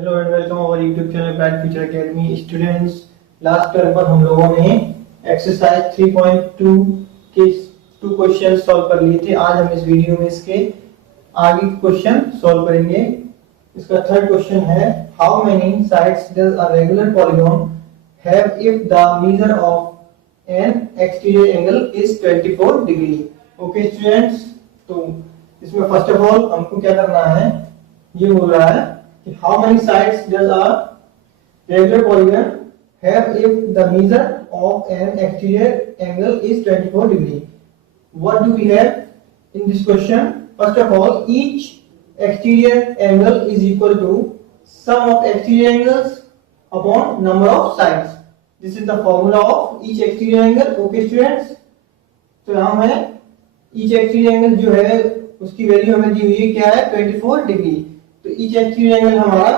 Hello and welcome our YouTube channel bright future academy students. Last term पर हम लोगों ने एक्सरसाइज 3.2 के 2 क्वेश्चन सॉल्व कर लिए थे। आज हम इस वीडियो में इसके आगे के क्वेश्चन सॉल्व करेंगे। इसका थर्ड क्वेश्चन है, how many sides does a regular polygon have if the measure of N exterior angle is 24 degree. Okay students, तो इसमें फर्स्ट ऑफ ऑल हमको क्या करना है, ये बोल रहा है कि how many sides does a regular polygon have if the measure of an exterior angle is 24 degree. What do we have in this question? First of all, each exterior angle is equal to sum of exterior angles upon number of sides. This is the formula of each exterior angle. Okay students, तो यहाँ हमें each exterior angle जो है उसकी value हमें दी हुई है, क्या है, 24 डिग्री। तो ईच एक्सटीरियर एंगल हमारा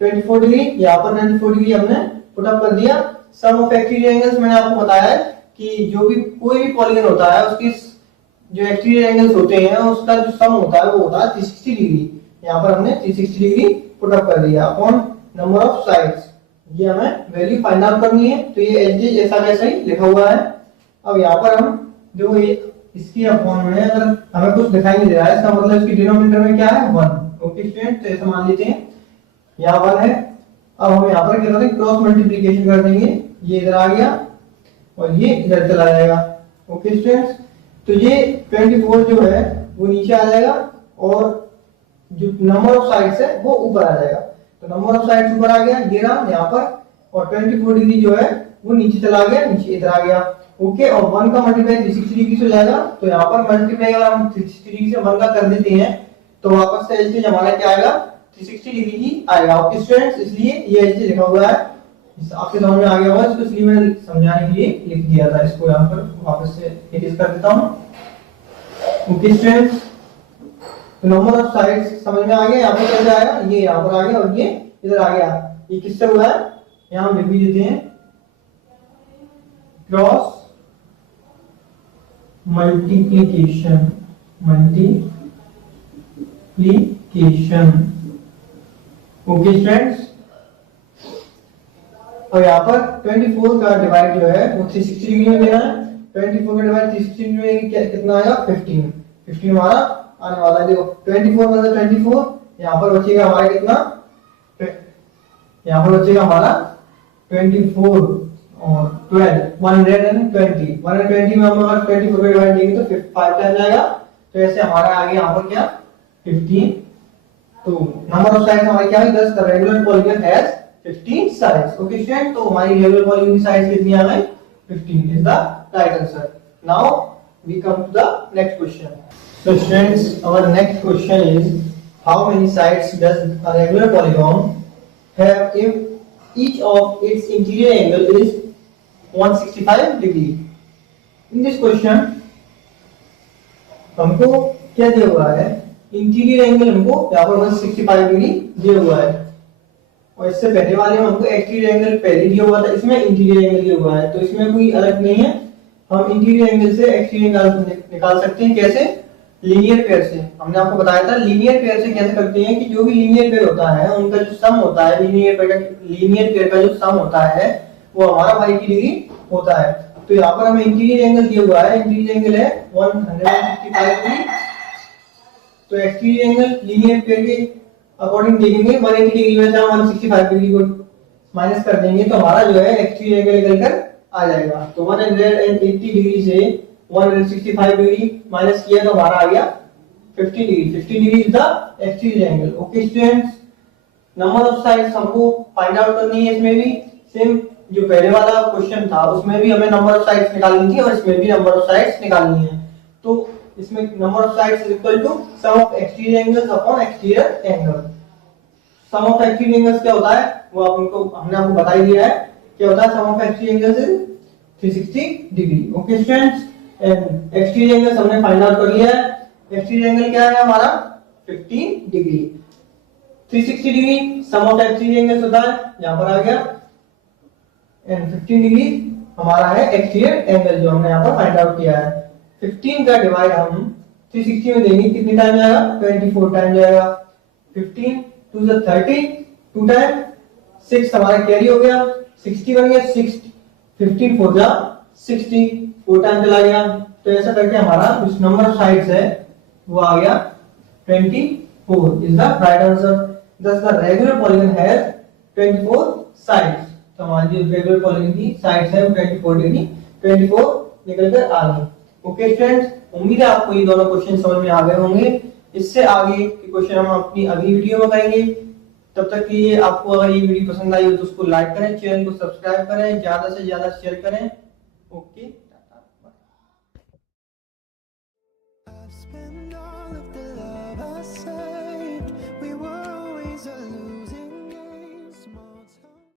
24 डिग्री, यहाँ पर 94 डिग्री हमने पुट अप कर दिया। सम ऑफ एक्सटीरियर एंगल्स मैंने आपको बताया है कि जो भी कोई भी पॉलीगन होता है उसकी जो एक्सटीरियर एंगल्स होते हैं उसका जो सम होता है वो होता है 360 डिग्री। यहाँ पर हमने 360 डिग्री पुट अप कर दिया अपॉन नंबर ऑफ साइड्स। ये हमें वैल्यू फाइंड आउट करनी है, तो ये एलजी ऐसा वैसा ही लिखा हुआ है। अब यहाँ पर हम जो इसकी अपॉन में अगर हमें कुछ दिखाई नहीं दे रहा है, इसका मतलब इसकी डिनोमिनेटर में क्या है, 1। ओके स्टूडेंट, तो ऐसा मान लेते हैं यहाँ 1 है। अब हम यहाँ पर क्या करेंगे, क्रॉस मल्टीप्लिकेशन कर देंगे, ये इधर आ गया और ये इधर चला जाएगा। ओके स्टूडेंट्स, तो ये 24 जो है वो नीचे आ जाएगा और जो नंबर ऑफ साइड्स है वो ऊपर आ जाएगा। तो नंबर ऑफ साइड्स ऊपर आ गया, ये रहा यहाँ पर, और 24 डिग्री जो है वो नीचे चला गया, नीचे इधर आ गया। ओके, और 1 का मल्टीप्लाई 360 डिग्री से हो जाएगा। तो यहाँ पर मल्टीप्लाई अगर हम 360 डिग्री से 1 का कर देते हैं तो वापस से एलसीएम हमारा क्या आएगा, 360 डिग्री ही आएगा। ओके स्टूडेंट्स, इसलिए ये एलसीएम लिखा हुआ है, आपके समझ में आ गया होगा, इसको इसलिए मैंने समझाने के लिए लिख दिया था। इसको यहाँ पर वापस से एडिट कर देता हूँ। ओके स्टूडेंट्स, तो नंबर ऑफ साइड्स समझ में आ गया। यहाँ पर कैसे आया, ये यहाँ पर आ गया और ये इधर आ गया। ये किससे हुआ है, यहाँ हम लिख भी देते हैं, क्रॉस मल्टीप्लिकेशन ओके स्टूडेंट्स। और यहाँ पर 24 का डिवाइड जो है वो 360 डिग्री में देना है। 24 का डिवाइड 360 डिग्री में कितना आएगा, 15 हमारा आने वाला है। देखो 24 मतलब 24, यहाँ पर बचेगा हमारा कितना, यहाँ पर बचेगा हमारा 24 और 12 120 में हम अगर 24 का डिवाइड देंगे तो 5 टाइम जाएगा। तो ऐसे हमारा आ गया यहाँ पर क्या, 15। तो नंबर ऑफ साइड्स हमारी क्या है, 10 का regular polygon has 15 sides. Okay student, तो हमारी रेगुलर पॉलीगन की साइड्स कितनी आ गई, 15 is the right answer. Now we come to the next question. So students, our next question is, how many sides does a regular polygon have if each of its interior angle is 165 degree. In this question हमको क्या दिया हुआ है, interior angle हमको यहाँ पर 165 degree दिया हुआ है, और इससे पहले वाले में हमको एक्सटीरियर एंगल पहले दिया हुआ था, इसमें इंटीरियर एंगल दिया हुआ है। तो इसमें कोई अलग नहीं है, हम इंटीरियर एंगल से एक्सटीरियर एंगल निकाल सकते हैं। कैसे, लीनियर पेयर से। हमने आपको बताया था लीनियर पेयर से कैसे करते हैं कि जो भी लीनियर पेयर होता है उनका जो सम होता है, लीनियर पेयर का जो सम होता है वो हमारा 180 डिग्री होता है। तो यहाँ पर हमें इंटीरियर एंगल दिया हुआ है, इंटीरियर एंगल है 165 डिग्री। तो एक्सटीरियर एंगल लीनियर पेयर के अकॉर्डिंग देखेंगे 180 डिग्री में से हम 165 डिग्री को माइनस कर देंगे तो हमारा जो है एक्सटीरियर एंगल निकल कर आ जाएगा। तो 180 डिग्री से 165 डिग्री माइनस किया तो हमारा आ गया 50 degree. 50 degree is the exterior angle. Okay students, number of sides हमको फाइंड आउट करनी है। इसमें भी सेम जो पहले वाला क्वेश्चन था उसमें भी हमें नंबर ऑफ साइड्स निकालनी थी और इसमें भी नंबर ऑफ साइड्स निकालनी है। तो इसमें number of sides is equal to sum of exterior angles upon exterior angle. Sum of exterior angles क्या होता है वो हमने आपको बता ही दिया है, क्या होता है, sum of exterior angles is 360 degree. Okay students, and exterior angles हमने फाइंड आउट कर लिया है। एक्सटीरियर एंगल क्या है हमारा, 15 degree. 360 degree sum of exterior angles होता है, यहां पर आ गया, एंड 15 डिग्री हमारा है एक्सटीरियर एंगल जो हमने यहाँ पर फाइंड आउट किया है। 15 का डिवाइड हम 360 में देंगे, कितने टाइम जाएगा, 24 टाइम जाएगा। 15 2 30, 2 टाइम 6 हमारा कैरी हो गया, 60 बन गया, 6 15 4 जा 60, 4 टाइम चला गया। तो ऐसा करके हमारा जो नंबर ऑफ साइड्स है वो आ गया 24 is the right answer. Thus the regular polygon has 24 sides। तो हमारी जो रेगुलर पॉलीगॉन की साइड्स है वो 24 डिग्री 24 निकल कर आ गई। ओके स्टूडेंट्स, उम्मीद है आपको ये दोनों क्वेश्चन समझ में आ गए होंगे। इससे आगे के क्वेश्चन हम अपनी अगली वीडियो में करेंगे। तब तक के लिए आपको अगर ये वीडियो पसंद आई हो तो उसको लाइक करें, चैनल को सब्सक्राइब करें, ज्यादा से ज्यादा शेयर करें। Okay, tata bye.